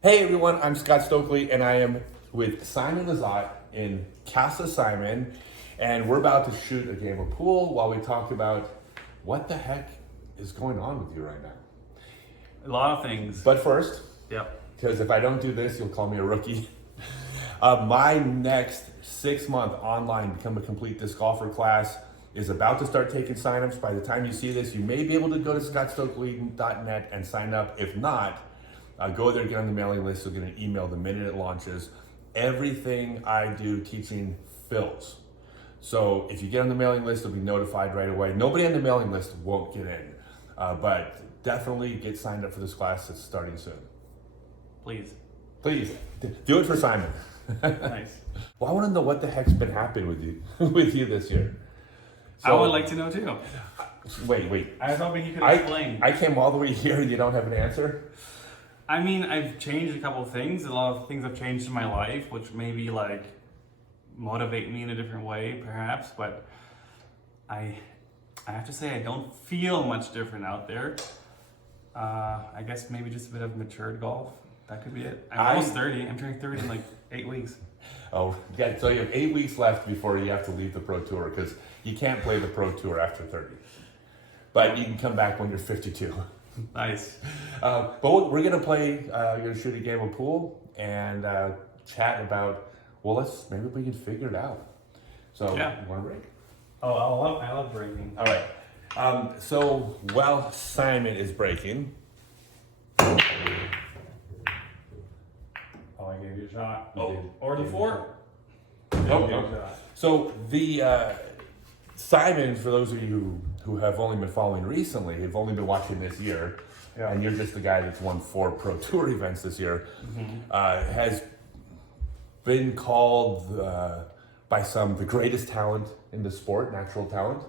Hey everyone, I'm Scott Stokely and I am with Simon Lizotte in Casa Simon, and we're about to shoot a game of pool while we talk about what the heck is going on with you right now. A lot of things. But first, Yep. because if I don't do this, you'll call me a rookie. My next 6-month online Become a Complete Disc Golfer class is about to start taking signups. By the time you see this, you may be able to go to scottstokely.net and sign up. If not, go there, get on the mailing list. You'll get an email the minute it launches. Everything I do teaching fills. So if you get on the mailing list, you'll be notified right away. Nobody on the mailing list won't get in, but definitely get signed up for this class that's starting soon. Please. Please, do it for Simon. Nice. Well, I want to know what the heck's been happening with you this year. I would like to know too. Wait. I was hoping you could explain. I came all the way here and you don't have an answer? I mean, I've changed a couple of things. A lot of things have changed in my life, which maybe like motivate me in a different way, perhaps. But I have to say, I don't feel much different out there. I guess maybe just a bit of matured golf. That could be it. I'm almost 30. I'm turning 30 in like 8 weeks. Oh, yeah, so you have 8 weeks left before you have to leave the Pro Tour, because you can't play the Pro Tour after 30. But you can come back when you're 52. Nice. But we're going to play, you're going to shoot a game of pool and chat about, well, maybe we can figure it out. So, Yeah. You want to break? Oh, I love breaking. All right. So while Simon is breaking, Oh, I gave you a shot. You did. Or the Gave you a four. Nope. So the Simon, for those of you who have only been following recently, have only been watching this year, Yeah. and you're just the guy that's won 4 Pro Tour events this year, has been called by some the greatest talent in the sport, natural talent,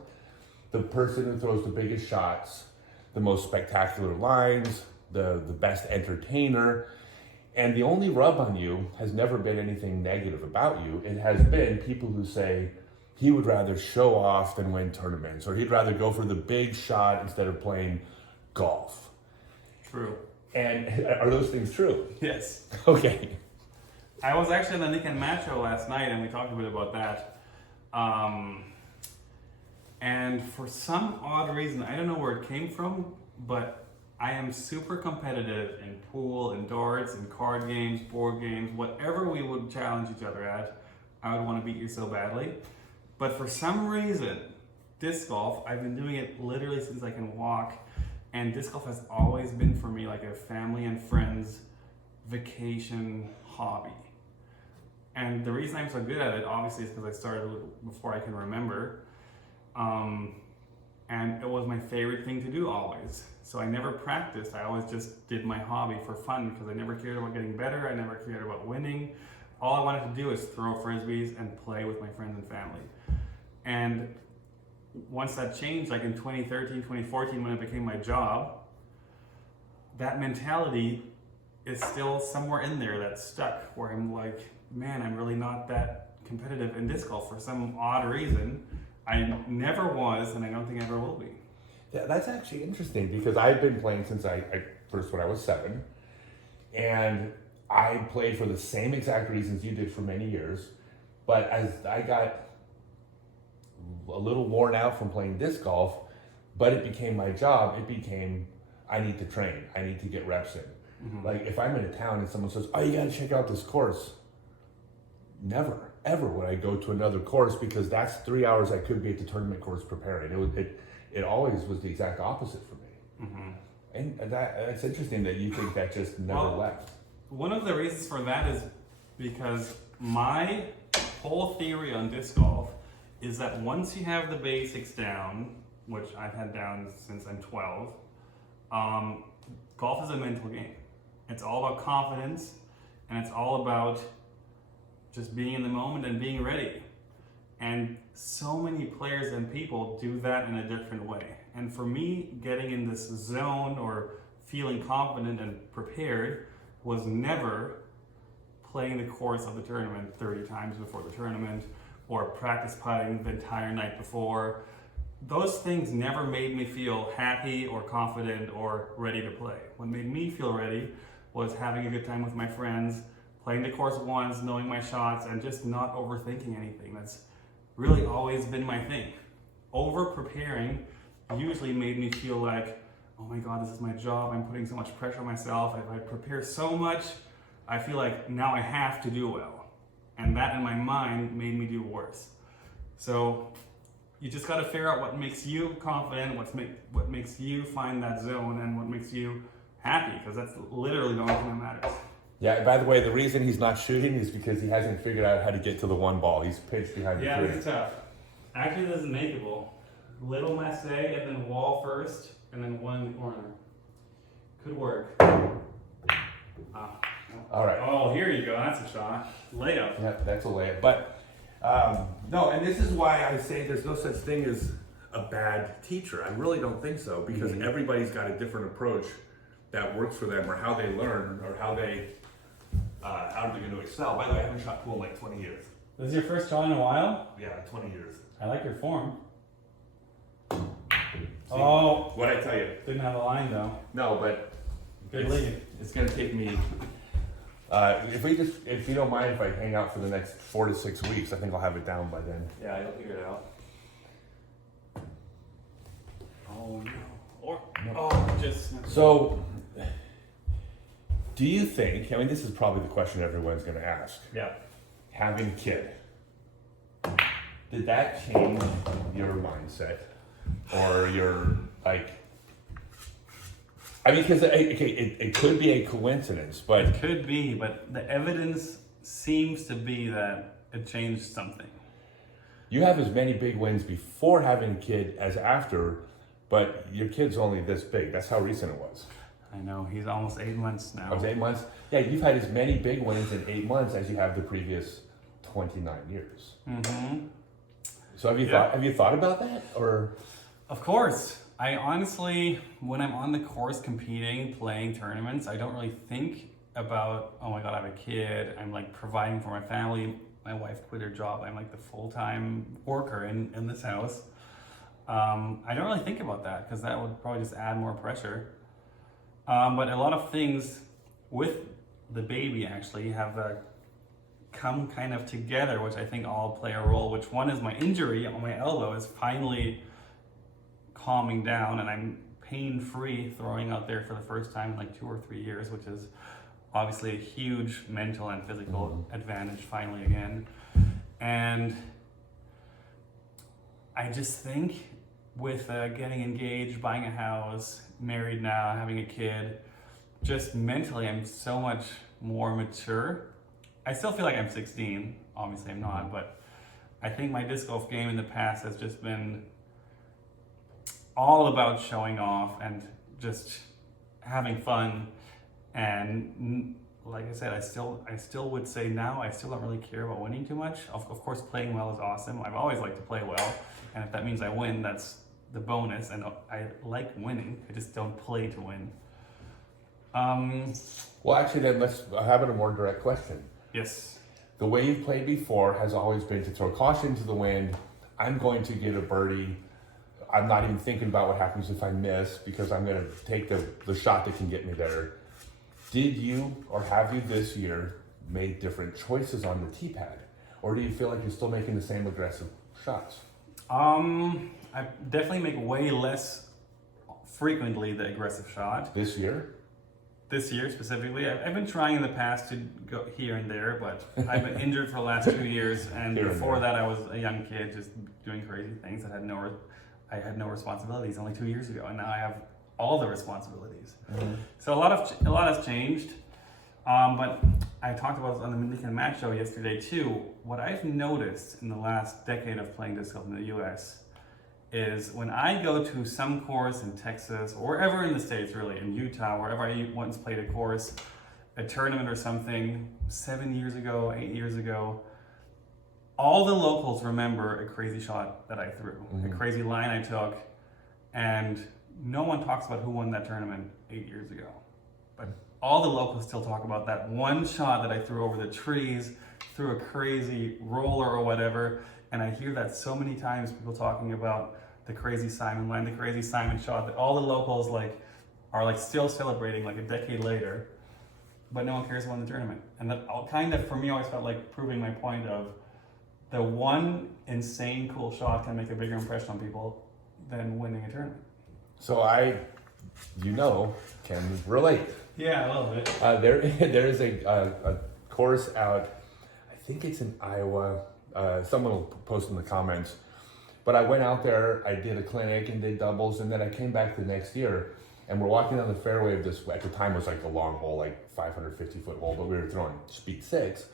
the person who throws the biggest shots, the most spectacular lines, the best entertainer. And the only rub on you has never been anything negative about you. It has been people who say he would rather show off than win tournaments, or he'd rather go for the big shot instead of playing golf. True. And are those things true? Yes. Okay. I was actually on the Nick and Matt show last night, and we talked a bit about that. And for some odd reason, I don't know where it came from, but I am super competitive in pool, in darts, in card games, board games, whatever we would challenge each other at, I would want to beat you so badly. But for some reason, disc golf, I've been doing it literally since I can walk, and disc golf has always been for me like a family and friends vacation hobby. And the reason I'm so good at it, obviously, is because I started before I can remember. And it was my favorite thing to do always. So I never practiced. I always just did my hobby for fun, because I never cared about getting better. I never cared about winning. All I wanted to do is throw frisbees and play with my friends and family. And once that changed, like in 2013, 2014, when it became my job, that mentality is still somewhere in there that's stuck, where I'm like, man, I'm really not that competitive in disc golf for some odd reason. I never was, and I don't think I ever will be. Yeah, that's actually interesting, because I've been playing since I first when I was 7, and I played for the same exact reasons you did for many years. But as I got a little worn out from playing disc golf, but it became my job, I need to train, I need to get reps in. Like if I'm in a town and someone says, oh, you gotta check out this course, never ever would I go to another course, because that's 3 hours I could be at the tournament course preparing. It always was the exact opposite for me. And that's interesting that you think that just never left. One of the reasons for that is because my whole theory on disc golf is that once you have the basics down, which I've had down since I'm 12, golf is a mental game. It's all about confidence, and it's all about just being in the moment and being ready. And so many players and people do that in a different way. And for me, getting in this zone or feeling confident and prepared was never playing the course of the tournament 30 times before the tournament, or practice putting the entire night before. Those things never made me feel happy or confident or ready to play. What made me feel ready was having a good time with my friends, playing the course once, knowing my shots, and just not overthinking anything. That's really always been my thing. Over preparing usually made me feel like, oh my God, this is my job. I'm putting so much pressure on myself. If I prepare so much, I feel like now I have to do well. And that in my mind made me do worse. So you just got to figure out what makes you confident, what makes you find that zone, and what makes you happy, because that's literally the only thing that matters. Yeah, by the way, the reason he's not shooting is because he hasn't figured out how to get to the one ball. He's pitched behind the Yeah, tree. this is tough. Actually, this is makeable. Little masse, and then wall first, and then one in the corner. Could work. All right. Oh, here you go. That's a shot. Layup. Yeah, that's a layup. But no, and this is why I say there's no such thing as a bad teacher. I really don't think so, because everybody's got a different approach that works for them, or how they learn, or how they're going to excel. By the way, I haven't shot pool in like 20 years. This is your first shot in a while? Yeah, 20 years. I like your form. See, oh, what'd I tell you? didn't have a line though. No, but Good lead. it's going to take me. If you don't mind, if I hang out for the next 4 to 6 weeks, I think I'll have it down by then. Yeah, you'll figure it out. Oh no. Or just So, do you think? I mean, this is probably the question everyone's going to ask. yeah. Having a kid, did that change your mindset, or your like? I mean, because it could be a coincidence, but It could be, but the evidence seems to be that it changed something. you have as many big wins before having a kid as after, but your kid's only this big. That's how recent it was. I know, he's almost 8 months now. It was 8 months. Yeah, you've had as many big wins in 8 months as you have the previous 29 years. Mm-hmm. So have you thought about that, or? Of course. I honestly, when I'm on the course competing, playing tournaments, I don't really think about, oh my God, I have a kid. I'm like providing for my family. My wife quit her job. I'm like the full-time worker in this house. I don't really think about that, because that would probably just add more pressure. But a lot of things with the baby actually have come kind of together, which I think all play a role. Which one is my injury on my elbow is finally calming down, and I'm pain-free throwing out there for the first time in like 2 or 3 years, which is obviously a huge mental and physical advantage finally again. And I just think with getting engaged, buying a house, married now, having a kid, just mentally I'm so much more mature. I still feel like I'm 16, obviously I'm not, but I think my disc golf game in the past has just been all about showing off and just having fun. And like I said, I still would say now I still don't really care about winning too much. Of course, playing well is awesome. I've always liked to play well, and if that means I win, that's the bonus. And I like winning. I just don't play to win. Well, actually, then let's have it a more direct question. Yes. The way you've played before has always been to throw caution to the wind. I'm going to get a birdie. I'm not even thinking about what happens if I miss, because I'm going to take the shot that can get me there. Did you, or have you this year, made different choices on the tee pad? Or do you feel like you're still making the same aggressive shots? I definitely make way less frequently the aggressive shot. This year? This year specifically. I've been trying in the past to go here and there, but I've been injured for the last 2 years, and before that I was a young kid just doing crazy things. I had no responsibilities only 2 years ago, and now I have all the responsibilities. Mm-hmm. So a lot has changed. But I talked about this on the Dominican Match Show yesterday too. What I've noticed in the last decade of playing disc golf in the US is when I go to some course in Texas, or wherever in the States really, in Utah, wherever I once played a course, a tournament or something, 7 years ago, 8 years ago, all the locals remember a crazy shot that I threw, a crazy line I took, and no one talks about who won that tournament 8 years ago. But all the locals still talk about that one shot that I threw over the trees, threw a crazy roller or whatever, and I hear that so many times, people talking about the crazy Simon line, the crazy Simon shot, that all the locals are still celebrating like a decade later. but no one cares about the tournament. And that kind of, for me, always felt like proving my point of the one insane cool shot can make a bigger impression on people than winning a tournament. So can relate. Yeah, a little bit. There is a course out, I think it's in Iowa. Someone will post in the comments. But I went out there, I did a clinic and did doubles, and then I came back the next year, and we're walking down the fairway of this, at the time it was like a long hole, like 550-foot hole, but we were throwing speed 6.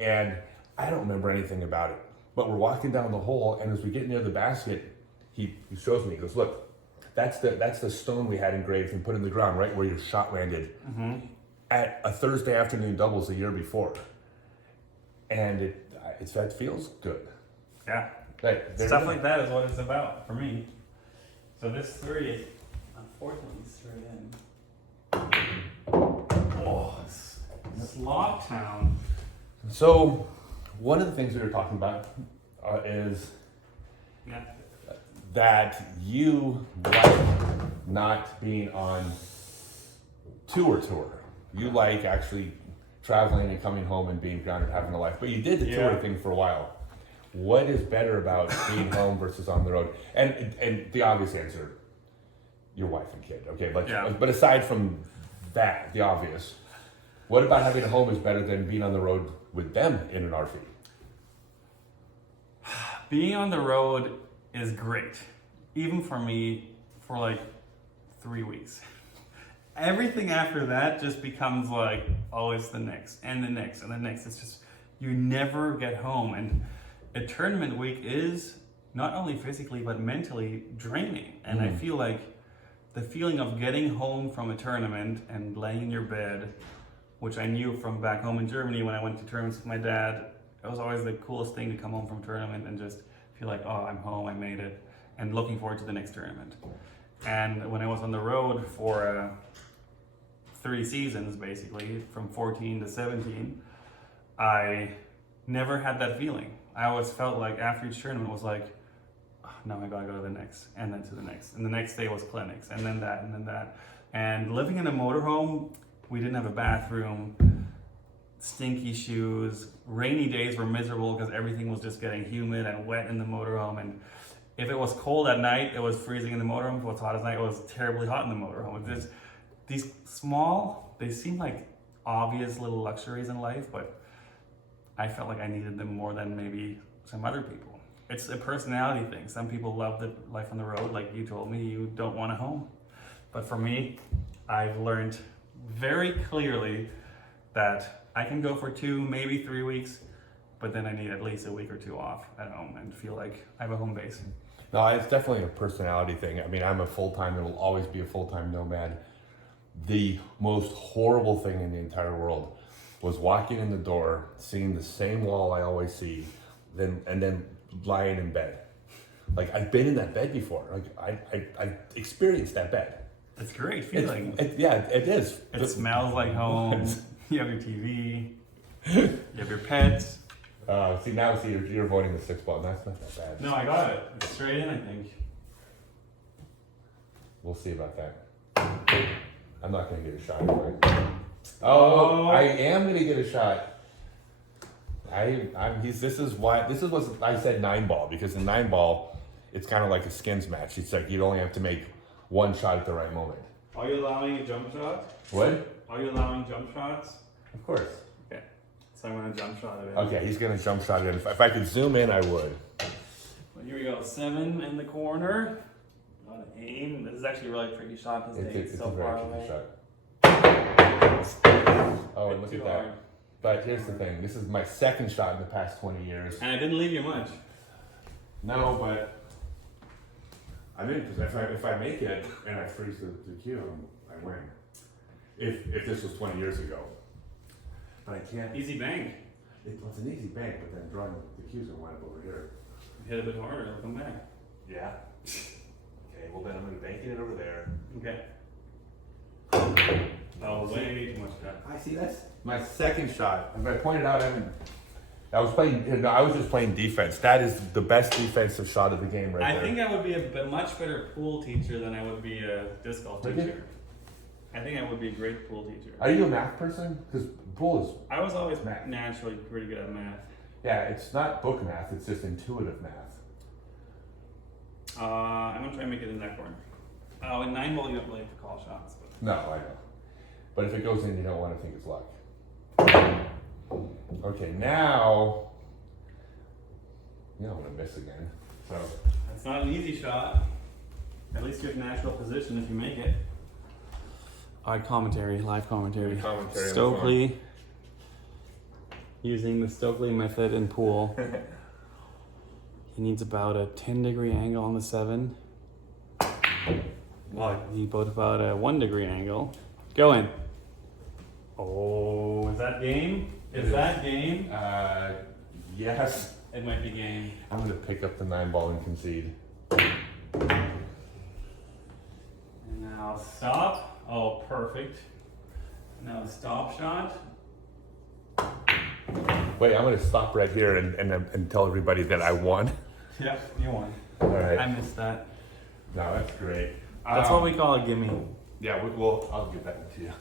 And I don't remember anything about it. But we're walking down the hole, and as we get near the basket, he shows me, he goes, look, that's the stone we had engraved and put in the ground right where your shot landed at a Thursday afternoon doubles the year before. And that feels good. Yeah. Stuff like that is what it's about for me. So this 3, unfortunately, straight in. Oh, it's Lock Town. So one of the things we were talking about is that you like not being on tour. You like actually traveling and coming home and being grounded, having a life. But you did the tour thing for a while. What is better about being home versus on the road? And the obvious answer, your wife and kid. Okay, but aside from that, the obvious, what about having a home is better than being on the road with them in an RV? Being on the road is great, even for me, for like 3 weeks. Everything after that just becomes like always the next and the next and the next. It's just, you never get home. And a tournament week is not only physically but mentally draining. And I feel like the feeling of getting home from a tournament and laying in your bed, which I knew from back home in Germany when I went to tournaments with my dad, it was always the coolest thing to come home from a tournament and just feel like, oh, I'm home, I made it, and looking forward to the next tournament. And when I was on the road for 3 seasons, basically, from 14 to 17, I never had that feeling. I always felt like after each tournament was like, oh, now I gotta go to the next, and then to the next. And the next day was clinics, and then that, and then that. And living in a motorhome, we didn't have a bathroom, stinky shoes, rainy days were miserable because everything was just getting humid and wet in the motorhome. And if it was cold at night, it was freezing in the motorhome. If it was hot at night, it was terribly hot in the motorhome. It's just, these small, they seem like obvious little luxuries in life, but I felt like I needed them more than maybe some other people. It's a personality thing. Some people love the life on the road, like you told me, you don't want a home. But for me, I've learned very clearly that I can go for 2, maybe 3 weeks, but then I need at least a week or 2 off at home and feel like I have a home base. No, it's definitely a personality thing. I mean, I'm a full-time, it'll always be a full-time nomad. The most horrible thing in the entire world was walking in the door, seeing the same wall I always see, and then lying in bed. Like, I've been in that bed before. Like, I experienced that bed. It's a great feeling. It is. It smells like home. You have your TV. You have your pets. See, you're avoiding the 6 ball. That's not that bad. No, I got it. It's straight in, I think. We'll see about that. I'm not going to get a shot. Right? Oh, I am going to get a shot. This is what I said 9 ball, because in 9 ball, it's kind of like a skins match. It's like you only have to make 1 shot at the right moment. Are you allowing a jump shot? What? Are you allowing jump shots? Of course. Okay. So I'm going to jump shot it in. Okay, he's going to jump shot it in. If I could zoom in, I would. Well, here we go. 7 in the corner. Got to aim. This is actually a really tricky shot because it's so far away. Shot. Oh, and look at that. Hard. But here's the thing. This is my 2nd shot in the past 20 years. And I didn't leave you much. No, but I mean, because if I make it and I freeze the cue, I win. If this was 20 years ago. But I can't. Easy bank. It's an easy bank, but then drawing the cues and wind up over here. Hit a bit harder, it'll come back. Yeah. Okay, well then I'm going to bank it over there. Okay. Oh, way too much cut. I see, that's my 2nd shot. As I pointed out, I was just playing defense. That is the best defensive shot of the game right there. I think I would be a much better pool teacher than I would be a disc golf teacher. I think I would be a great pool teacher. Are you a math person? Because pool is I was always math. naturally pretty good at math. Yeah, it's not book math, it's just intuitive math. I'm gonna try and make it in that corner. Oh, in 9-ball you don't really have to call shots. But... No, I know. But if it goes in, you don't want to think it's luck. Okay, now you don't want to miss again. So that's not an easy shot. At least you have natural position if you make it. Live commentary. Stokely. Using the Stokely method in pool. He needs about a 10-degree angle on the 7. He put about a 1-degree angle. Go in. Oh, is that game? Is that game? Yes. It might be game. I'm going to pick up the 9-ball and concede. And now stop. Oh, perfect. Now stop shot. Wait, I'm going to stop right here and tell everybody that I won. Yeah, you won. All right. I missed that. No, that's great. That's what we call a gimme. Yeah, I'll give that to you.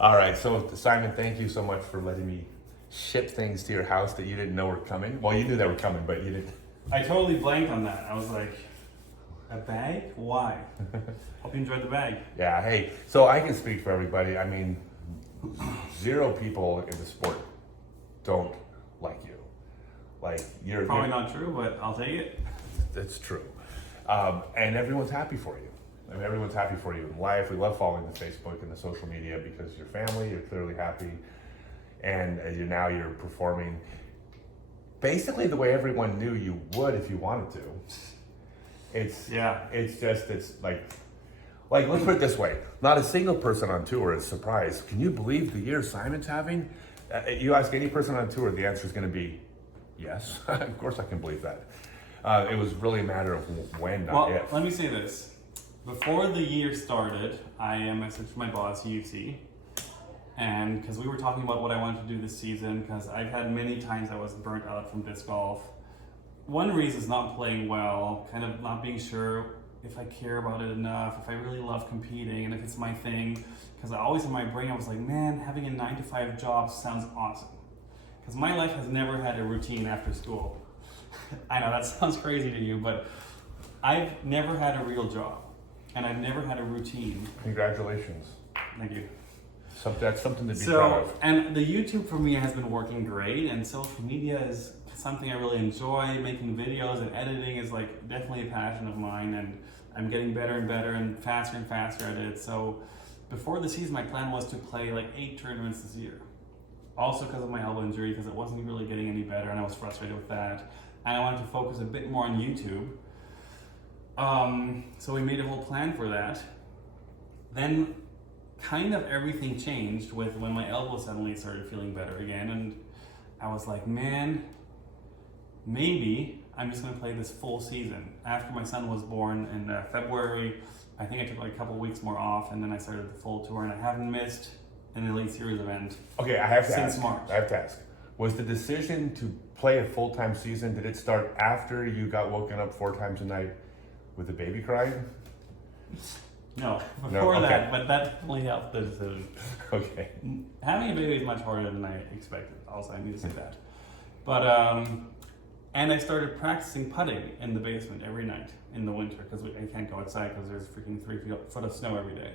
All right, so Simon, thank you so much for letting me ship things to your house that you didn't know were coming. Well, you knew they were coming, but you didn't. I totally blanked on that. I was like, a bag? Why? Hope you enjoyed the bag. Yeah, hey, so I can speak for everybody. I mean, 0 people in the sport don't like you. Like, you're Probably not true, but I'll take it. That's true. And everyone's happy for you. I mean, everyone's happy for you in life. We love following the Facebook and the social media because you're family, you're clearly happy, and you're performing basically the way everyone knew you would if you wanted to. It's like let's put it this way: not a single person on tour is surprised. Can you believe the year Simon's having? You ask any person on tour, the answer is going to be yes. Of course, I can believe that. It was really a matter of when, not if. Let me say this. Before the year started, I messaged my boss, UC, and because we were talking about what I wanted to do this season, because I've had many times I was burnt out from disc golf. One reason is not playing well, kind of not being sure if I care about it enough, if I really love competing, and if it's my thing. Because I always in my brain, I was like, man, having a 9-to-5 job sounds awesome. Because my life has never had a routine after school. I know that sounds crazy to you, but I've never had a real job. And I've never had a routine. Congratulations. Thank you. That's something to be proud of. And the YouTube for me has been working great, and social media is something I really enjoy. Making videos and editing is like definitely a passion of mine, and I'm getting better and faster at it. So before the season, my plan was to play like 8 tournaments this year. Also because of my elbow injury, because it wasn't really getting any better, and I was frustrated with that. And I wanted to focus a bit more on YouTube. So we made a whole plan for that. Then kind of everything changed with when my elbow suddenly started feeling better again, and I was like, man, maybe I'm just gonna play this full season. After my son was born in February, I think I took like a couple weeks more off, and then I started the full tour, and I haven't missed an Elite Series event. Okay, I have to since ask. March. I have to ask. Was the decision to play a full-time season, did it start after you got woken up 4 times a night with a baby crying? No, before okay. that, but that definitely helped the decision. Okay. Having a baby is much harder than I expected. Also, I need to say that. But and I started practicing putting in the basement every night in the winter because I can't go outside because there's freaking 3 foot of snow every day.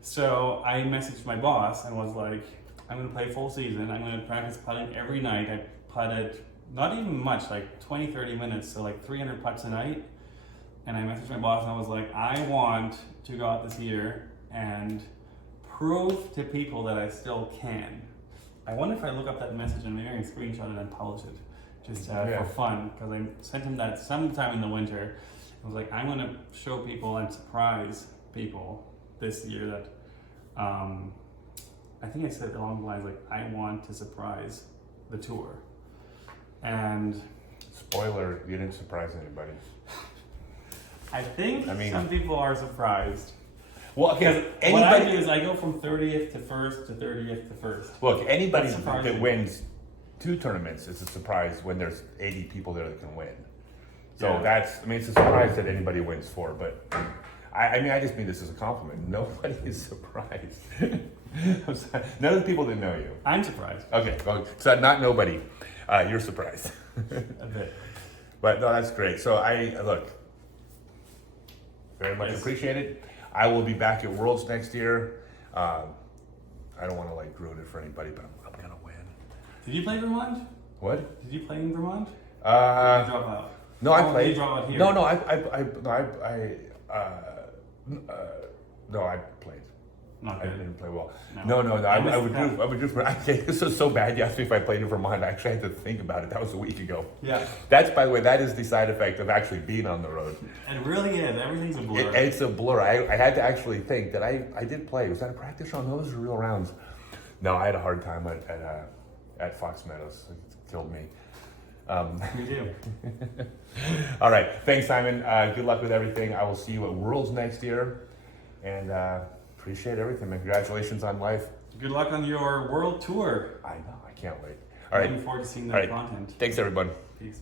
So I messaged my boss and was like, I'm going to play full season. I'm going to practice putting every night. I putted not even much, like 20, 30 minutes, so like 300 putts a night. And I messaged my boss and I was like, I want to go out this year and prove to people that I still can. I wonder if I look up that message and maybe I can screenshot it and publish it just for fun, because I sent him that sometime in the winter. I was like, I'm going to show people and surprise people this year that I think I said along the lines like, I want to surprise the tour. And spoiler, you didn't surprise anybody. I think some people are surprised. Well, okay, what I do is I go from 30th to 1st to 30th to 1st. Look, anybody that wins 2 tournaments is a surprise when there's 80 people there that can win. So it's a surprise that anybody wins 4, but I mean, I just mean this as a compliment. Nobody is surprised. I'm sorry. None of the people that know you. I'm surprised. Okay, well, so not nobody. You're surprised. A bit. But no, that's great. So look, very much Yes. appreciate it. I will be back at Worlds next year. I don't want to like ruin it for anybody, but I'm gonna win. Did you play Vermont? What? Did you play in Vermont? Or did you drop out? No, I Oh, played. You drop out here. No, I played. Not I good. didn't play well. No. No. I I missed would the do. This was so bad. You asked me if I played in Vermont. I actually had to think about it. That was a week ago. Yeah. That's, by the way, that is the side effect of actually being on the road. It really is. Everything's a blur. It's a blur. I had to actually think that I did play. Was that a practice round? Those were real rounds. No, I had a hard time at Fox Meadows. It killed me. Me too. All right. Thanks, Simon. Good luck with everything. I will see you at Worlds next year. And appreciate everything, man. Congratulations on life. Good luck on your world tour. I know. I can't wait. All right. Looking forward to seeing All that right. content. Thanks, everyone. Peace.